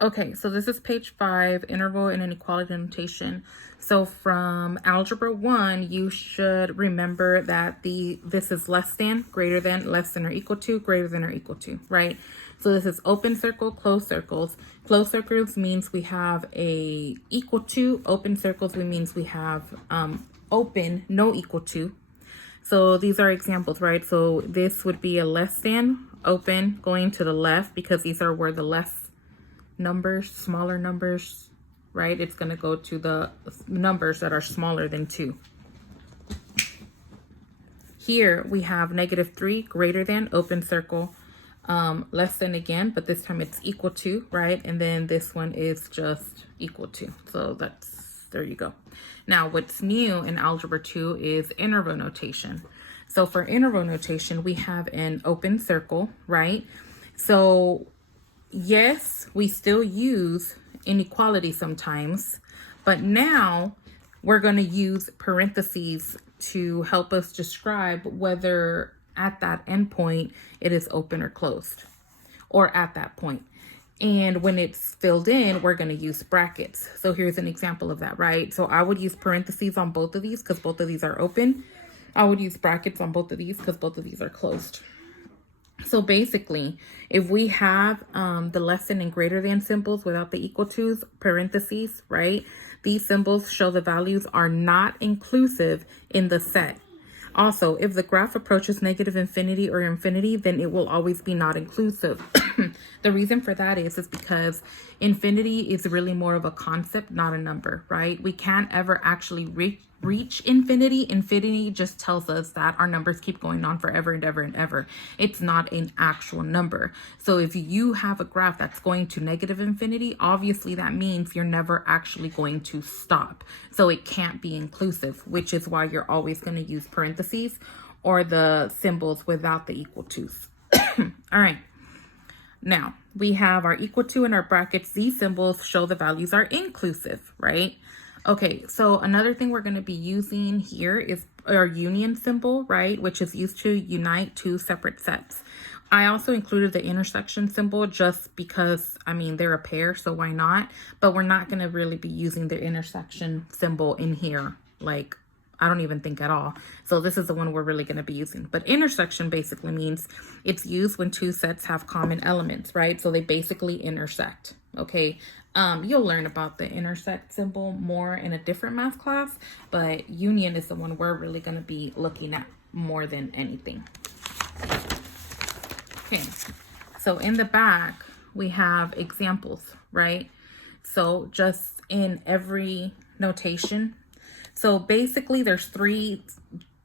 Okay, so this is page 5, interval and inequality notation. So from algebra 1, you should remember that this is less than, greater than, less than or equal to, greater than or equal to, right? So this is open circle, closed circles. Closed circles means we have a equal to. Open circles means we have open, no equal to. So these are examples, right? So this would be a less than, open, going to the left, because these are where the less numbers, smaller numbers, right? It's going to go to the numbers that are smaller than 2. Here we have -3, greater than, open circle, less than again, but this time it's equal to, right? And then this one is just equal to. So there you go. Now what's new in algebra 2 is interval notation. So for interval notation, we have an open circle, right? So yes, we still use inequality sometimes, but now we're going to use parentheses to help us describe whether at that endpoint it is open or closed, or at that point. And when it's filled in, we're going to use brackets. So here's an example of that, right? So I would use parentheses on both of these because both of these are open. I would use brackets on both of these because both of these are closed. So basically, if we have the less than and greater than symbols without the equal to's, parentheses, right? These symbols show the values are not inclusive in the set. Also, if the graph approaches negative infinity or infinity, then it will always be not inclusive. The reason for that is because infinity is really more of a concept, not a number, right? We can't ever actually reach infinity. Infinity just tells us that our numbers keep going on forever and ever and ever. It's not an actual number. So if you have a graph that's going to negative infinity, obviously that means you're never actually going to stop. So it can't be inclusive, which is why you're always going to use parentheses or the symbols without the equal to's. All right. Now we have our equal to and our brackets. These symbols show the values are inclusive, right? Okay, so another thing we're going to be using here is our union symbol, right? Which is used to unite two separate sets. I also included the intersection symbol just because, I mean, they're a pair, so why not? But we're not going to really be using the intersection symbol in here, like, I don't even think at all. So this is the one we're really going to be using. But intersection basically means it's used when two sets have common elements, right? So they basically intersect, okay? You'll learn about the intersect symbol more in a different math class, but union is the one we're really going to be looking at more than anything. Okay, so in the back, we have examples, right? So just in every notation. So basically there's three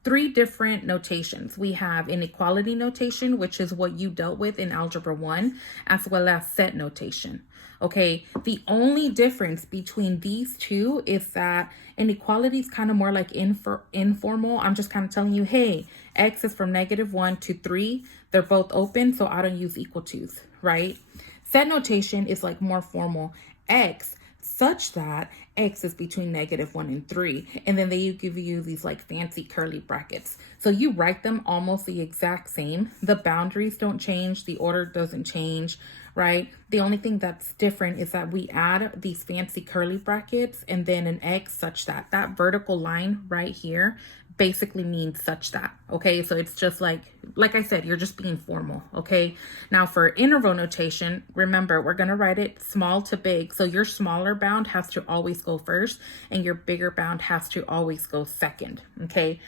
different notations. We have inequality notation, which is what you dealt with in algebra 1, as well as set notation. Okay, the only difference between these two is that inequality is kind of more like informal. I'm just kind of telling you, hey, x is from -1 to 3. They're both open, so I don't use equal to's, right? Set notation is like more formal. X such that x is between -1 and 3, and then they give you these like fancy curly brackets. So you write them almost the exact same. The boundaries don't change, the order doesn't change, right? The only thing that's different is that we add these fancy curly brackets and then an x such that. That vertical line right here basically means such that, okay? So it's just like I said, you're just being formal, okay? Now for interval notation, remember, we're gonna write it small to big. So your smaller bound has to always go first and your bigger bound has to always go second, okay?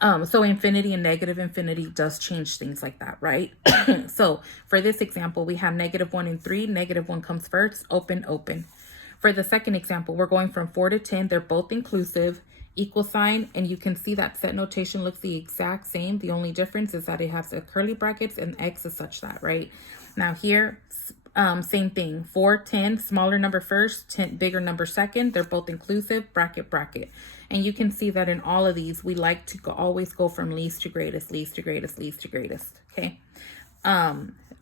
So infinity and negative infinity does change things like that, right? So for this example, we have -1 and 3, -1 comes first, open, open. For the second example, we're going from 4 to 10, they're both inclusive, equal sign, and you can see that set notation looks the exact same. The only difference is that it has the curly brackets and x is such that, right? Now here, same thing, 4, 10, smaller number first, 10, bigger number second. They're both inclusive, bracket, bracket. And you can see that in all of these, we like to always go from least to greatest, least to greatest, least to greatest, okay?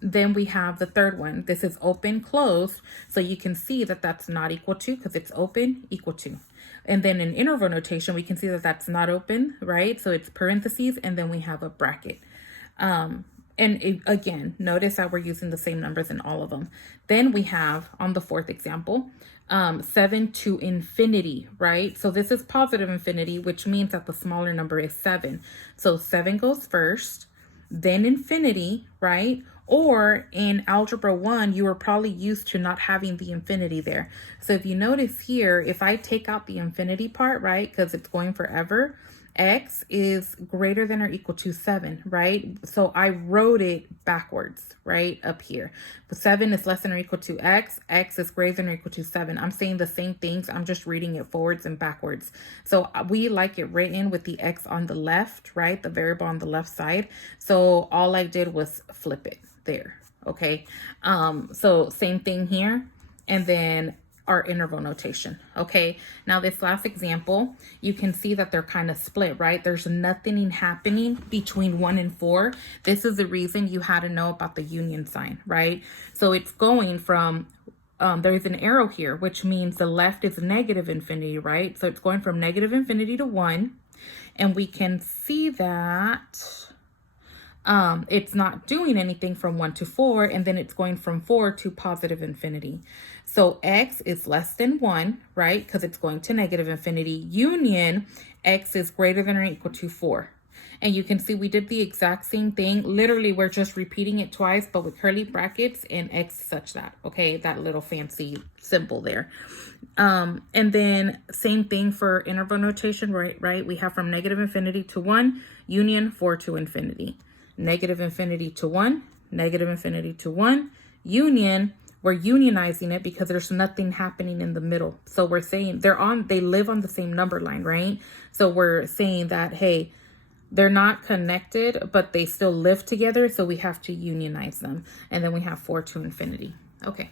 Then we have the third one. This is open, closed. So you can see that that's not equal to because it's open, equal to. And then in interval notation, we can see that that's not open, right? So it's parentheses, and then we have a bracket. again, notice that we're using the same numbers in all of them. Then we have on the fourth example, 7 to infinity, right? So this is positive infinity, which means that the smaller number is 7. So 7 goes first, then infinity, right? Or in algebra 1, you were probably used to not having the infinity there. So if you notice here, if I take out the infinity part, right, because it's going forever, x is greater than or equal to 7, right? So I wrote it backwards, right, up here. But 7 is less than or equal to x. X is greater than or equal to 7. I'm saying the same things. I'm just reading it forwards and backwards. So we like it written with the x on the left, right? The variable on the left side. So all I did was flip it there, okay? So same thing here. And then our interval notation, okay? Now this last example, you can see that they're kind of split, right? There's nothing happening between 1 and 4. This is the reason you had to know about the union sign, right? So it's going from, there's an arrow here, which means the left is negative infinity, right? So it's going from negative infinity to 1. And we can see that it's not doing anything from 1 to 4, and then it's going from 4 to positive infinity. So x is less than 1, right? Because it's going to negative infinity. Union, x is greater than or equal to 4. And you can see we did the exact same thing. Literally, we're just repeating it twice, but with curly brackets and x such that, okay? That little fancy symbol there. And then same thing for interval notation, right? We have from negative infinity to 1, union 4 to infinity. Negative infinity to 1, negative infinity to 1, union, we're unionizing it because there's nothing happening in the middle. So we're saying they live on the same number line, right? So we're saying that, hey, they're not connected, but they still live together. So we have to unionize them. And then we have 4 to infinity. Okay.